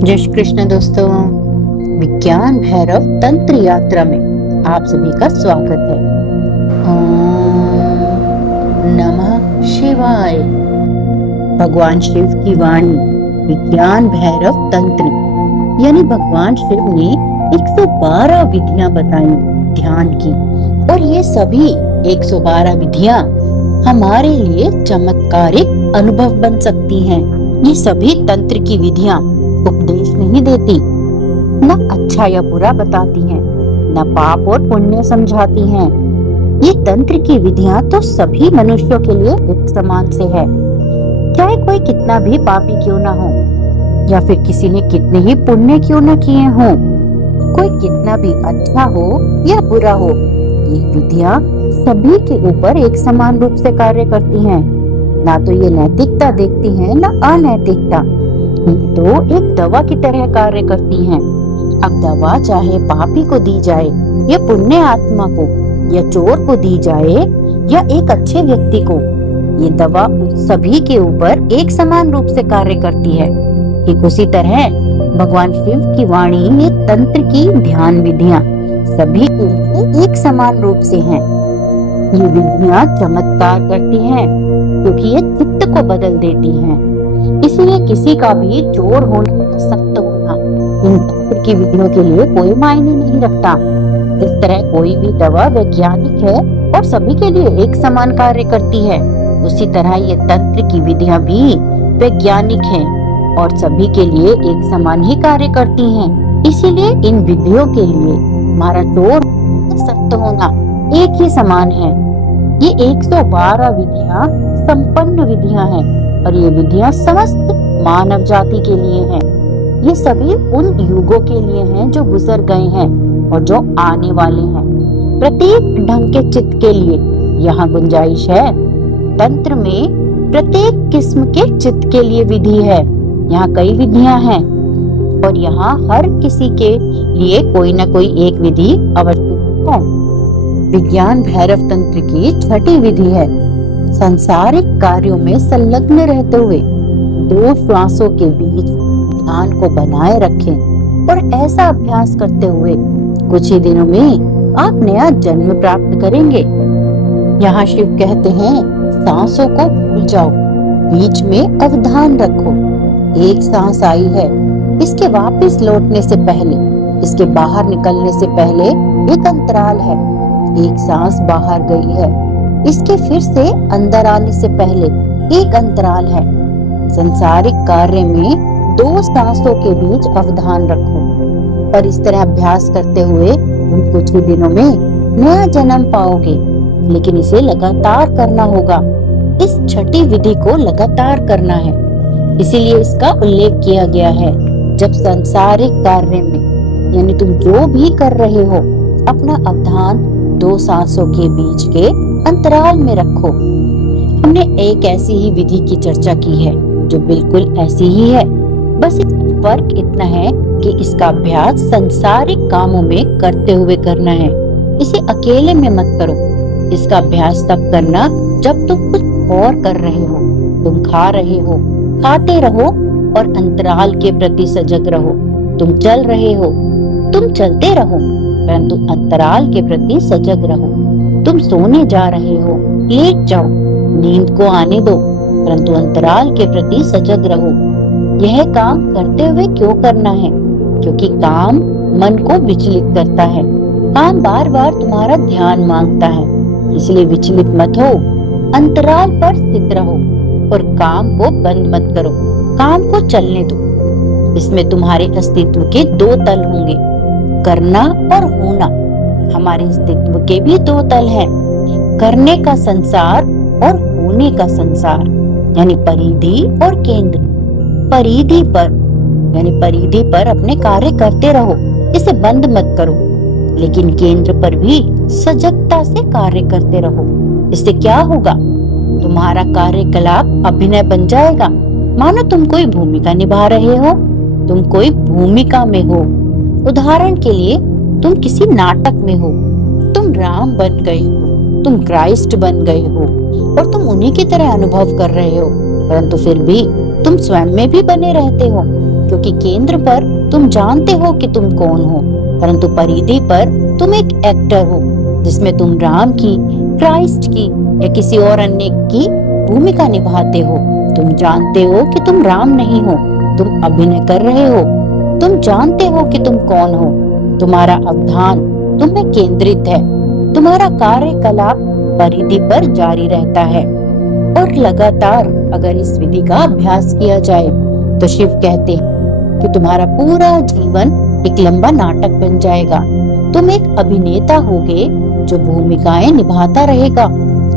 जय श्री कृष्ण दोस्तों। विज्ञान भैरव तंत्र यात्रा में आप सभी का स्वागत है। ओम नमः शिवाय। भगवान शिव की वाणी विज्ञान भैरव तंत्र यानी भगवान शिव ने 112 विधियां बताई ध्यान की, और ये सभी 112 विधियां हमारे लिए चमत्कारिक अनुभव बन सकती हैं। ये सभी तंत्र की विधियां उपदेश नहीं देती, न अच्छा या बुरा बताती हैं, न पाप और पुण्य समझाती हैं। ये तंत्र की विधियां तो सभी मनुष्यों के लिए एक समान से है, चाहे कोई कितना भी पापी क्यों ना हो या फिर किसी ने कितने ही पुण्य क्यों न किए हों, कोई कितना भी अच्छा हो या बुरा हो, ये विधियां सभी के ऊपर एक समान रूप से कार्य करती हैं। ना तो ये नैतिकता देखती हैं, न अनैतिकता। ये तो एक दवा की तरह कार्य करती हैं। अब दवा चाहे पापी को दी जाए या पुण्य आत्मा को, या चोर को दी जाए या एक अच्छे व्यक्ति को, ये दवा सभी के ऊपर एक समान रूप से कार्य करती है। ठीक उसी तरह भगवान शिव की वाणी ये तंत्र की ध्यान विधियां सभी के लिए एक समान रूप से हैं। ये विधियां चमत्कार करती हैं क्योंकि ये चित्त को बदल देती हैं। इसलिए किसी का भी चोर होना, सख्त होना इन तंत्र की विधियों के लिए कोई मायने नहीं रखता। इस तरह कोई भी दवा वैज्ञानिक है और सभी के लिए एक समान कार्य करती है, उसी तरह ये तंत्र की विधियां भी वैज्ञानिक हैं और सभी के लिए एक समान ही कार्य करती हैं। इसीलिए इन विधियों के लिए हमारा चोर, सख्त होना एक ही समान है। ये 112 विधियां संपन्न विधियां हैं और ये विधियां समस्त मानव जाति के लिए हैं। ये सभी उन युगों के लिए हैं जो गुजर गए हैं और जो आने वाले हैं। प्रत्येक ढंग के चित्त के लिए यहाँ गुंजाइश है। तंत्र में प्रत्येक किस्म के चित्त के लिए विधि है। यहाँ कई विधियां हैं और यहाँ हर किसी के लिए कोई न कोई एक विधि आवश्यक है। विज्ञान भैरव तंत्र की छठी विधि है सांसारिक कार्यों में संलग्न रहते हुए 2 श्वासों के बीच ध्यान को बनाए रखें, और ऐसा अभ्यास करते हुए कुछ ही दिनों में आप नया जन्म प्राप्त करेंगे। यहाँ शिव कहते हैं, सांसों को भूल जाओ, बीच में अवधान रखो। एक सांस आई है, इसके वापस लौटने से पहले, इसके बाहर निकलने से पहले एक अंतराल है। एक सांस बाहर गई है, इसके फिर से अंदर आने से पहले एक अंतराल है। संसारिक कार्य में 2 सांसों के बीच अवधान रखो, और इस तरह अभ्यास करते हुए तुम कुछ ही दिनों में नया जन्म पाओगे। लेकिन इसे लगातार करना होगा। इस छठी विधि को लगातार करना है, इसीलिए इसका उल्लेख किया गया है। जब संसारिक कार्य में यानी तुम जो भी कर रहे हो, अपना अवधान 2 सांसों के बीच के अंतराल में रखो। हमने एक ऐसी ही विधि की चर्चा की है जो बिल्कुल ऐसी ही है, बस फर्क इतना है कि इसका अभ्यास संसारिक कामों में करते हुए करना है। इसे अकेले में मत करो। इसका अभ्यास तब करना जब तुम कुछ और कर रहे हो। तुम खा रहे हो, खाते रहो और अंतराल के प्रति सजग रहो। तुम चल रहे हो, तुम चलते रहो, परंतु अंतराल के प्रति सजग रहो। तुम सोने जा रहे हो, लेट जाओ, नींद को आने दो, परंतु अंतराल के प्रति सजग रहो। यह काम करते हुए क्यों करना है? क्योंकि काम मन को विचलित करता है। काम बार बार तुम्हारा ध्यान मांगता है, इसलिए विचलित मत हो। अंतराल पर स्थित रहो और काम को बंद मत करो। काम को चलने दो। इसमें तुम्हारे अस्तित्व के 2 तल होंगे, करना और होना। हमारे अस्तित्व के भी 2 तल हैं, करने का संसार और होने का संसार, यानी परिधि और केंद्र। परिधि पर यानी परिधि पर अपने कार्य करते रहो, इसे बंद मत करो, लेकिन केंद्र पर भी सजगता से कार्य करते रहो। इससे क्या होगा? तुम्हारा कार्यकलाप अभिनय बन जाएगा। मानो तुम कोई भूमिका निभा रहे हो, तुम कोई भूमिका में हो। उदाहरण के लिए तुम किसी नाटक में हो, तुम राम बन गए हो, तुम क्राइस्ट बन गए हो और तुम उन्हीं की तरह अनुभव कर रहे हो, परंतु फिर भी तुम स्वयं में भी बने रहते हो। क्योंकि केंद्र पर तुम जानते हो कि तुम कौन हो, परंतु परिधि पर तुम एक एक्टर हो, जिसमें तुम राम की, क्राइस्ट की या किसी और अन्य की भूमिका निभाते हो। तुम जानते हो कि तुम राम नहीं हो, तुम अभिनय कर रहे हो। तुम जानते हो कि तुम कौन हो, तुम्हारा अवधान तुम में केंद्रित है, तुम्हारा कार्यकलाप परिधि पर जारी रहता है। और लगातार अगर इस विधि का अभ्यास किया जाए तो शिव कहते हैं कि तुम्हारा पूरा जीवन एक लंबा नाटक बन जाएगा। तुम एक अभिनेता होगे जो भूमिकाएं निभाता रहेगा,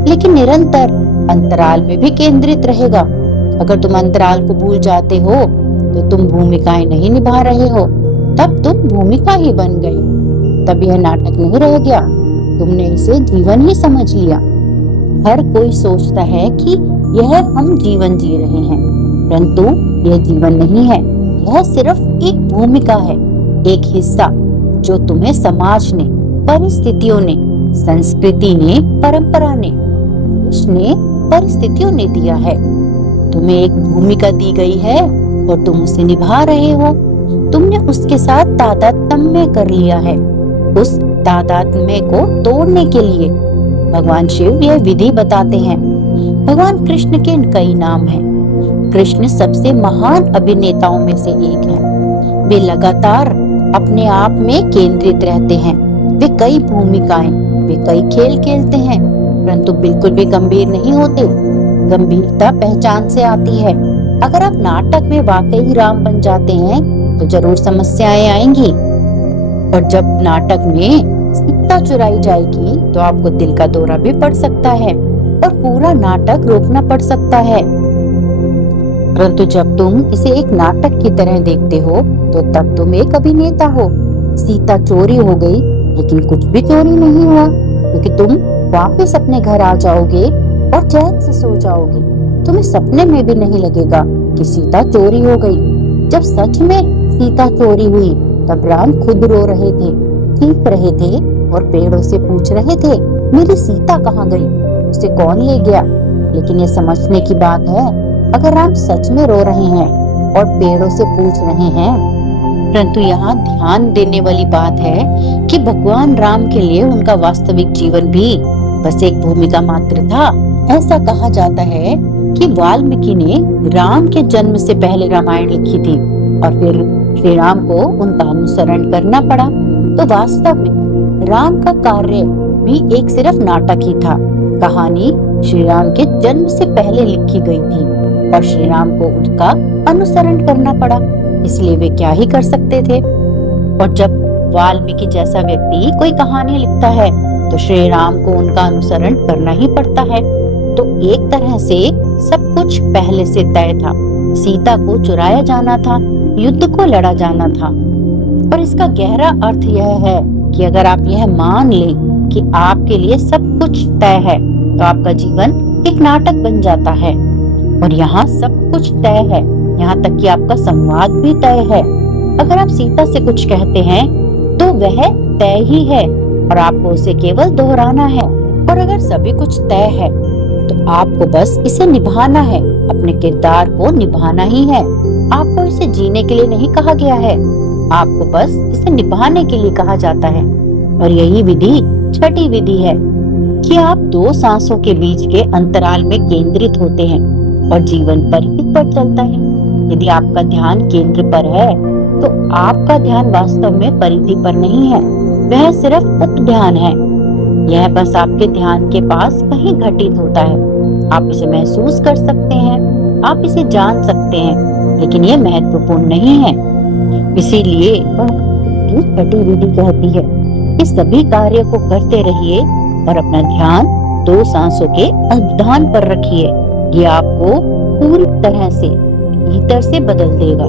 लेकिन निरंतर अंतराल में भी केंद्रित रहेगा। अगर तुम अंतराल को भूल जाते हो तो तुम भूमिकाएं नहीं निभा रहे हो, तब तुम भूमिका ही बन गई। तब यह नाटक नहीं रह गया, तुमने इसे जीवन ही समझ लिया। हर कोई सोचता है कि यह हम जीवन जी रहे हैं, परंतु यह जीवन नहीं है। यह सिर्फ एक भूमिका है, एक हिस्सा जो तुम्हें समाज ने, परिस्थितियों ने, संस्कृति ने, परंपरा ने, देश ने, परिस्थितियों ने दिया है। तुम्हें एक भूमिका दी गई है और तुम उसे निभा रहे हो। तुमने उसके साथ तादात्म्य कर लिया है। उस तादात्म्य को तोड़ने के लिए भगवान शिव यह विधि बताते हैं। भगवान कृष्ण के कई नाम हैं। कृष्ण सबसे महान अभिनेताओं में से एक हैं। वे लगातार अपने आप में केंद्रित रहते हैं। वे कई भूमिकाएं, वे कई खेल खेलते हैं, परंतु बिल्कुल भी गंभीर नहीं होते। गंभीरता पहचान से आती है। अगर आप नाटक में वाकई राम बन जाते हैं तो जरूर समस्याएं आएंगी, और जब नाटक में सीता चुराई जाएगी तो आपको दिल का दौरा भी पड़ सकता है और पूरा नाटक रोकना पड़ सकता है। परंतु जब तुम इसे एक नाटक की तरह देखते हो तो तब तुम एक अभिनेता हो। सीता चोरी हो गई, लेकिन कुछ भी चोरी नहीं हुआ, क्योंकि तुम वापस अपने घर आ जाओगे और चैन से सो जाओगे। तुम्हें सपने में भी नहीं लगेगा कि सीता चोरी हो गई। जब सच में सीता चोरी हुई तब राम खुद रो रहे थे, चीख रहे थे और पेड़ों से पूछ रहे थे, मेरी सीता कहाँ गई, उसे कौन ले गया। लेकिन ये समझने की बात है, अगर राम सच में रो रहे हैं और पेड़ों से पूछ रहे हैं, परंतु यहाँ ध्यान देने वाली बात है कि भगवान राम के लिए उनका वास्तविक जीवन भी बस एक भूमिका मात्र था। ऐसा कहा जाता है कि वाल्मीकि ने राम के जन्म से पहले रामायण लिखी थी और फिर श्री राम को उनका अनुसरण करना पड़ा। तो वास्तव में राम का कार्य भी एक सिर्फ नाटक ही था। कहानी श्री राम के जन्म से पहले लिखी गई थी और श्री राम को उनका अनुसरण करना पड़ा, इसलिए वे क्या ही कर सकते थे। और जब वाल्मीकि जैसा व्यक्ति कोई कहानी लिखता है तो श्री राम को उनका अनुसरण करना ही पड़ता है। तो एक तरह से सब कुछ पहले से तय था। सीता को चुराया जाना था, युद्ध को लड़ा जाना था। और इसका गहरा अर्थ यह है कि अगर आप यह मान लें कि आपके लिए सब कुछ तय है तो आपका जीवन एक नाटक बन जाता है। और यहाँ सब कुछ तय है, यहाँ तक कि आपका संवाद भी तय है। अगर आप सीता से कुछ कहते हैं तो वह तय ही है और आपको उसे केवल दोहराना है। और अगर सभी कुछ तय है तो आपको बस इसे निभाना है, अपने किरदार को निभाना ही है। आपको इसे जीने के लिए नहीं कहा गया है, आपको बस इसे निभाने के लिए कहा जाता है। और यही विधि छठी विधि है कि आप दो सांसों के बीच के अंतराल में केंद्रित होते हैं और जीवन परिधि पर चलता है। यदि आपका ध्यान केंद्र पर है तो आपका ध्यान वास्तव में परिधि पर नहीं है, वह सिर्फ उप ध्यान है। यह बस आपके ध्यान के पास कहीं घटित होता है। आप इसे महसूस कर सकते हैं, आप इसे जान सकते हैं, लेकिन यह महत्वपूर्ण नहीं है। इसीलिए छठी विधि कहती है कि सभी कार्य को करते रहिए और अपना ध्यान दो सांसों के अवधान पर रखिए। ये आपको पूरी तरह से भीतर से बदल देगा।